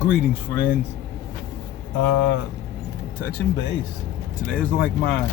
Greetings, friends. Touching base. Today is like my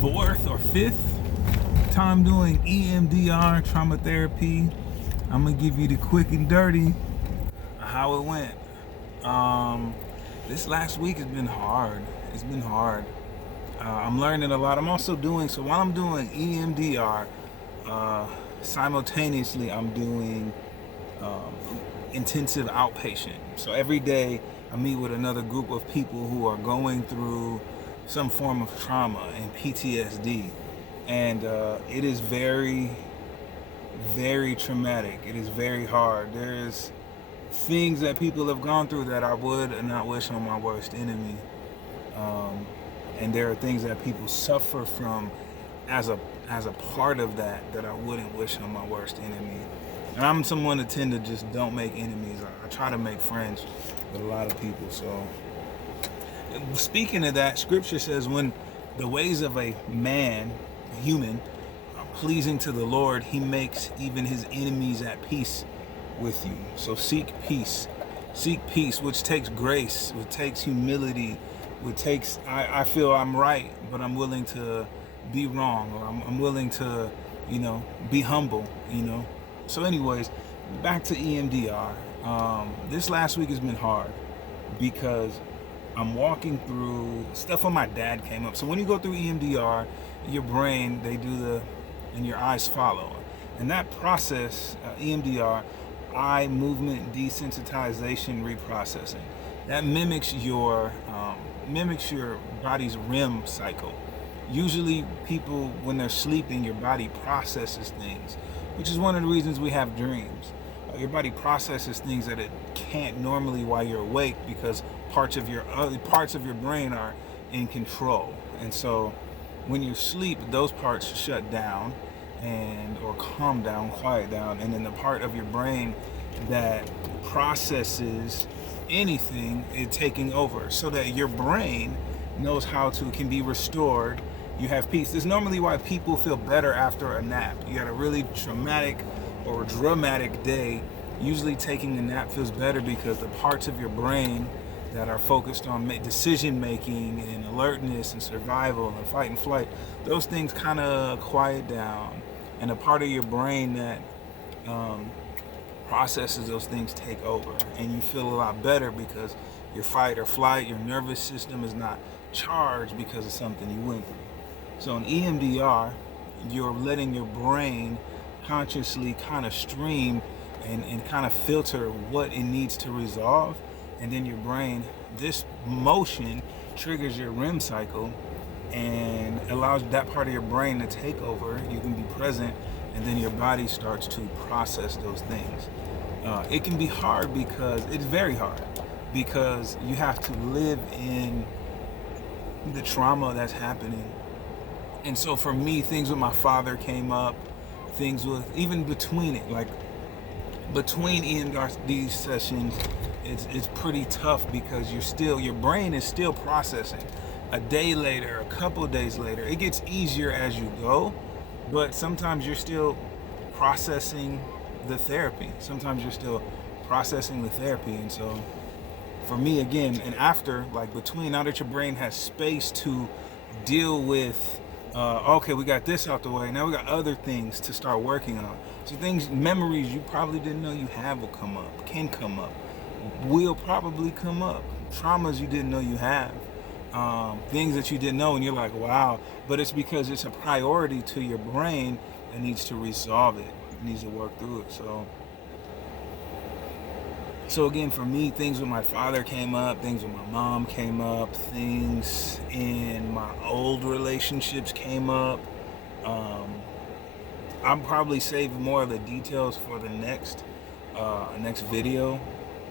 fourth or fifth time doing EMDR trauma therapy. I'm gonna give you the quick and dirty how it went. This last week has been hard. It's been hard. I'm learning a lot. I'm also doing, so while I'm doing EMDR, simultaneously I'm doing intensive outpatient. So every day I meet with another group of people who are going through some form of trauma and PTSD. And it is very, very traumatic. It is very hard. There's things that people have gone through that I would not wish on my worst enemy. And there are things that people suffer from as a part of that I wouldn't wish on my worst enemy. And I'm someone that tend to just don't make enemies. I try to make friends with a lot of people. So speaking of that, scripture says when the ways of a man, a human, are pleasing to the Lord, he makes even his enemies at peace with you. So seek peace. Seek peace, which takes grace, which takes humility, which takes, I feel I'm right, but I'm willing to be wrong, or I'm willing to, be humble, So anyways, back to EMDR. This last week has been hard because I'm walking through stuff when my dad came up. So when you go through EMDR, your brain, they do and your eyes follow. And that process, EMDR, eye movement desensitization reprocessing, that mimics your body's REM cycle. Usually people, when they're sleeping, your body processes things, which is one of the reasons we have dreams. Your body processes things that it can't normally while you're awake because parts of your brain are in control. And so when you sleep, those parts shut down or calm down, quiet down, and then the part of your brain that processes anything is taking over, so that your brain knows can be restored. You have peace. This is normally why people feel better after a nap. You had a really traumatic or dramatic day. Usually taking a nap feels better because the parts of your brain that are focused on decision making and alertness and survival and fight and flight, those things kind of quiet down, and a part of your brain that processes those things take over, and you feel a lot better because your fight or flight, your nervous system is not charged because of something you went through. So in EMDR, you're letting your brain consciously kind of stream and kind of filter what it needs to resolve. And then your brain, this motion triggers your REM cycle and allows that part of your brain to take over. You can be present, and then your body starts to process those things. It can be hard because it's very hard because you have to live in the trauma that's happening. And so for me, things with my father came up, things with, even between it, like between EMDR sessions, it's pretty tough because your brain is still processing. A day later, a couple of days later, it gets easier as you go, but sometimes you're still processing the therapy. And so for me, again, and after, like between, now that your brain has space to deal with, okay, we got this out the way, now we got other things to start working on. So memories you probably didn't know you have will come up, will probably come up. Traumas you didn't know you have. Things that you didn't know, and you're like, wow, but it's because it's a priority to your brain that needs to resolve it. It needs to work through it. So again, for me, things with my father came up, things with my mom came up, things in my old relationships came up. I'll probably save more of the details for the next video.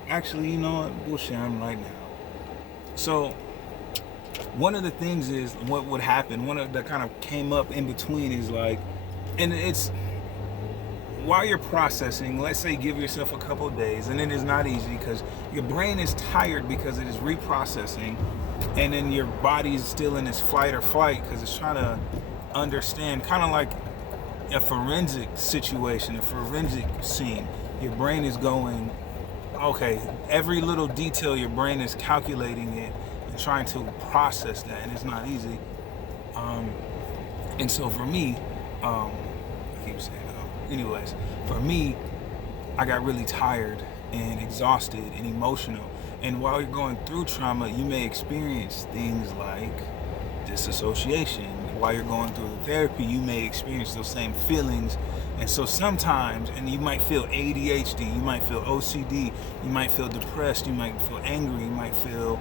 Actually, you know what? We'll share them right now. So one of the things is what would happen, one of that kind of came up in between is like, and it's while you're processing, let's say give yourself a couple of days, and it is not easy because your brain is tired because it is reprocessing, and then your body is still in this flight or flight because it's trying to understand, kind of like a forensic situation, a forensic scene. Your brain is going, okay, every little detail your brain is calculating it and trying to process that, and it's not easy. Um, and so for me, I keep saying, anyways, for me, I got really tired and exhausted and emotional. And while you're going through trauma, you may experience things like disassociation. While you're going through the therapy, you may experience those same feelings. And so sometimes, and you might feel ADHD, you might feel OCD, you might feel depressed, you might feel angry, you might feel,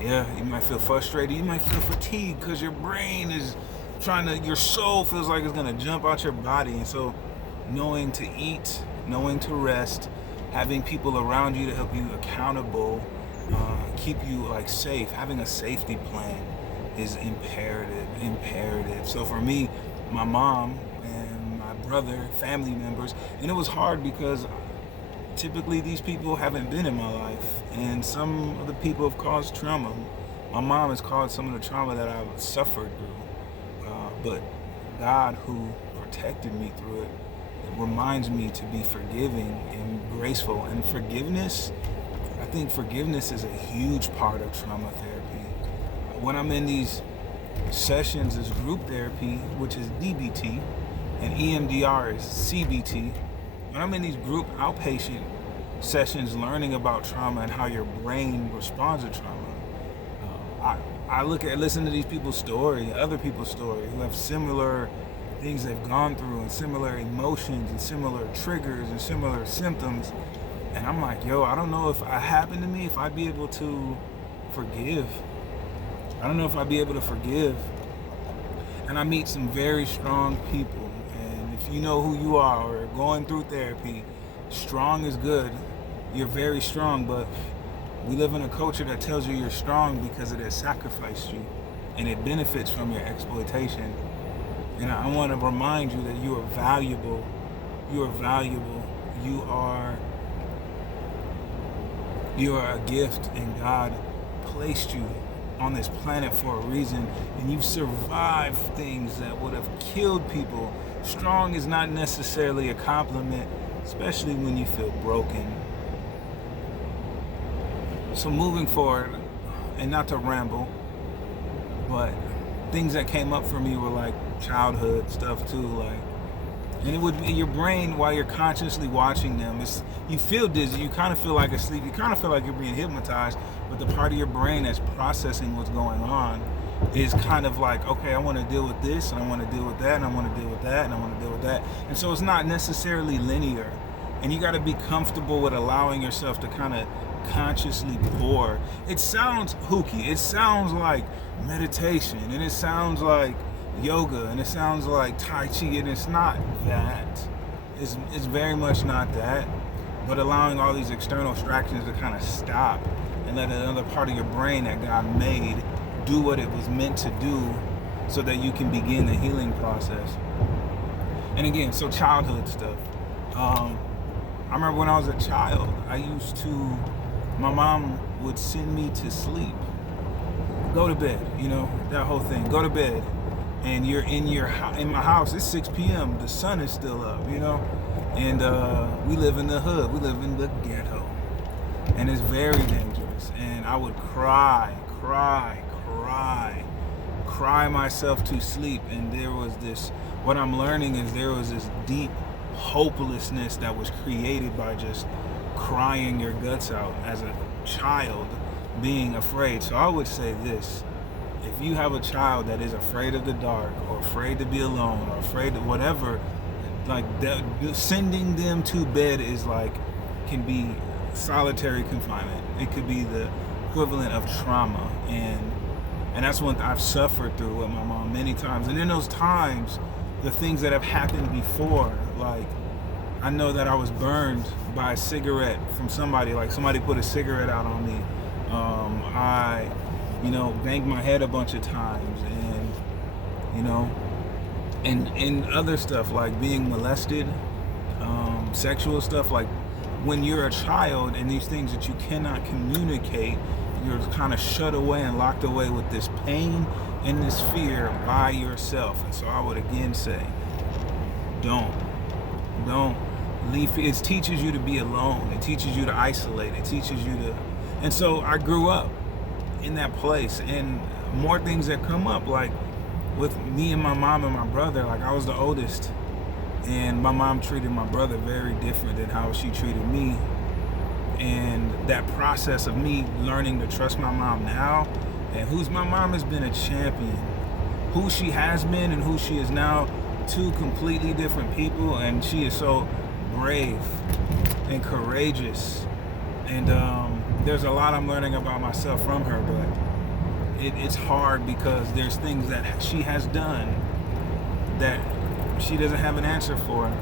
you might feel frustrated, you might feel fatigued because your brain is your soul feels like it's gonna jump out your body. And so knowing to eat, knowing to rest, having people around you to help you accountable, keep you like safe, having a safety plan is imperative. So for me, my mom and my brother, family members, and it was hard because typically these people haven't been in my life, and some of the people have caused trauma. My mom has caused some of the trauma that I've suffered through, but God, who protected me through it, reminds me to be forgiving and graceful. And forgiveness, I think forgiveness is a huge part of trauma therapy. When I'm in these sessions as group therapy, which is DBT, and EMDR is CBT, when I'm in these group outpatient sessions learning about trauma and how your brain responds to trauma, I listen to these people's story, other people's story, who have similar things they've gone through and similar emotions and similar triggers and similar symptoms. And I'm like, yo, I don't know if it happened to me, if I'd be able to forgive. I don't know if I'd be able to forgive. And I meet some very strong people. And if you know who you are or going through therapy, strong is good. You're very strong, but we live in a culture that tells you you're strong because it has sacrificed you and it benefits from your exploitation. And I want to remind you that you are valuable. You are valuable. You are a gift, and God placed you on this planet for a reason, and you've survived things that would have killed people. Strong is not necessarily a compliment, especially when you feel broken. So moving forward, and not to ramble, but things that came up for me were like childhood stuff too, like, and it would be your brain while you're consciously watching them. You feel dizzy, you kind of feel like asleep, you kind of feel like you're being hypnotized, but the part of your brain that's processing what's going on is kind of like, okay, I want to deal with this, and I want to deal with that, and I want to deal with that, and I want to deal with that. And so it's not necessarily linear, and you got to be comfortable with allowing yourself to kind of consciously pour. It sounds hooky, it sounds like meditation, and it sounds like yoga, and it sounds like Tai Chi, and it's not that. It's very much not that. But allowing all these external distractions to kind of stop and let another part of your brain that God made do what it was meant to do so that you can begin the healing process. And again, so childhood stuff. I remember when I was a child, my mom would send me to sleep. Go to bed, that whole thing. Go to bed. And you're in my house, it's 6 p.m., the sun is still up, and we live in the hood, we live in the ghetto, and it's very dangerous. And I would cry myself to sleep. And what I'm learning is there was this deep hopelessness that was created by just crying your guts out as a child, being afraid. So I would say this: if you have a child that is afraid of the dark, or afraid to be alone, or afraid of whatever, like sending them to bed can be solitary confinement. It could be the equivalent of trauma, and that's what I've suffered through with my mom many times. And in those times, the things that have happened before, like I know that I was burned by a cigarette from somebody, like somebody put a cigarette out on me. I banged my head a bunch of times, and other stuff like being molested, sexual stuff. Like when you're a child and these things that you cannot communicate, you're kind of shut away and locked away with this pain and this fear by yourself. And so I would again say, don't It teaches you to be alone. It teaches you to isolate. It teaches you to, and so I grew up in that place, and more things that come up, like with me and my mom and my brother. Like, I was the oldest, and my mom treated my brother very different than how she treated me. And that process of me learning to trust my mom now, and who's my mom has been a champion. Who she has been and who she is now, two completely different people, and she is so brave and courageous. And there's a lot I'm learning about myself from her, but it's hard because there's things that she has done that she doesn't have an answer for.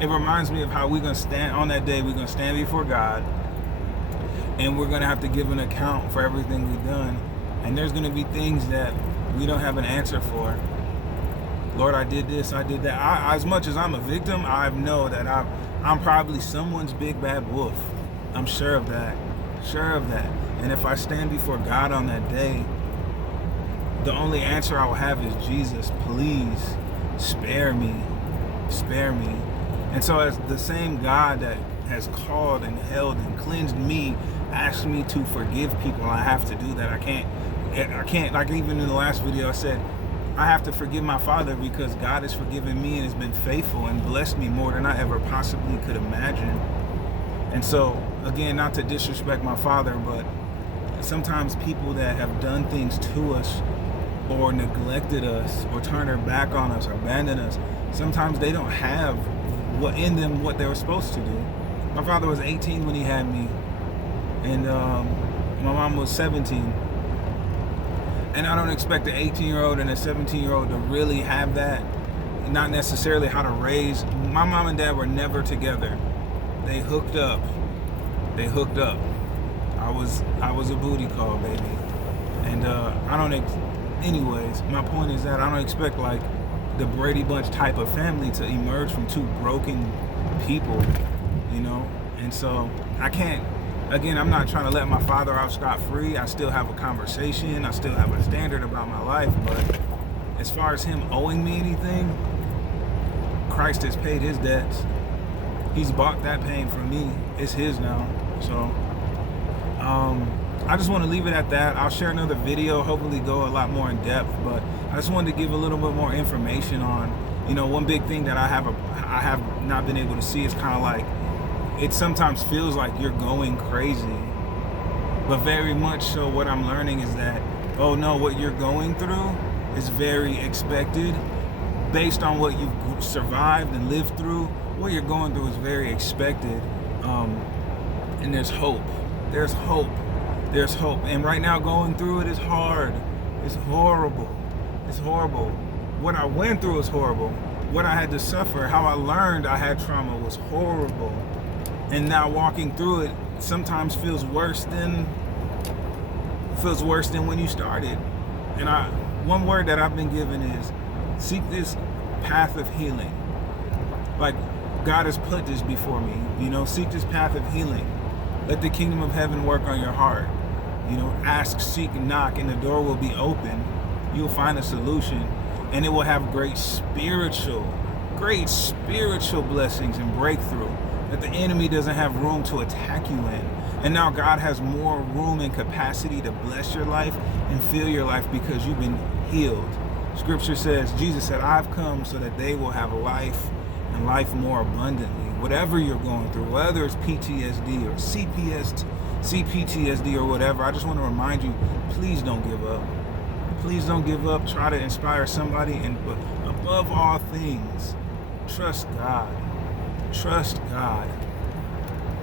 It reminds me of how we're going to stand on that day. We're going to stand before God, and we're going to have to give an account for everything we've done. And there's going to be things that we don't have an answer for. Lord, I did this, I did that. As much as I'm a victim, I know that I'm probably someone's big bad wolf. I'm sure of that. Sure of that. And if I stand before God on that day, the only answer I will have is, Jesus, please spare me. Spare me. And so as the same God that has called and held and cleansed me asked me to forgive people, I have to do that. I can't, like even in the last video I said, I have to forgive my father because God has forgiven me and has been faithful and blessed me more than I ever possibly could imagine. And so, again, not to disrespect my father, but sometimes people that have done things to us or neglected us or turned their back on us or abandoned us, sometimes they don't have what in them what they were supposed to do. My father was 18 when he had me, and my mom was 17. And I don't expect an 18-year-old and a 17-year-old to really have that. Not necessarily how to raise. My mom and dad were never together. They hooked up. They hooked up. I was a booty call, baby. And anyways, my point is that I don't expect like the Brady Bunch type of family to emerge from two broken people, you know? And so I can't, again, I'm not trying to let my father out scot-free. I still have a conversation. I still have a standard about my life. But as far as him owing me anything, Christ has paid his debts. He's bought that pain from me. It's his now. So I just want to leave it at that. I'll share another video, hopefully go a lot more in depth. But I just wanted to give a little bit more information on, you know, one big thing that I have not been able to see is kind of like, it sometimes feels like you're going crazy, but very much so what I'm learning is that, oh no, what you're going through is very expected. Based on what you've survived and lived through, what you're going through is very expected. And there's hope. There's hope. There's hope. And right now going through it is hard. It's horrible. It's horrible. What I went through is horrible. What I had to suffer, how I learned I had trauma was horrible. And now walking through it sometimes feels worse than when you started. And one word that I've been given is seek this path of healing. Like God has put this before me, you know, seek this path of healing. Let the kingdom of heaven work on your heart. You know, ask, seek, knock, and the door will be open. You'll find a solution, and it will have great spiritual blessings and breakthrough that the enemy doesn't have room to attack you in. And now God has more room and capacity to bless your life and fill your life because you've been healed. Scripture says, Jesus said, I've come so that they will have life and life more abundantly. Whatever you're going through, whether it's PTSD or CPTSD or whatever, I just want to remind you, please don't give up. Please don't give up. Try to inspire somebody, and above all things, trust God. Trust God.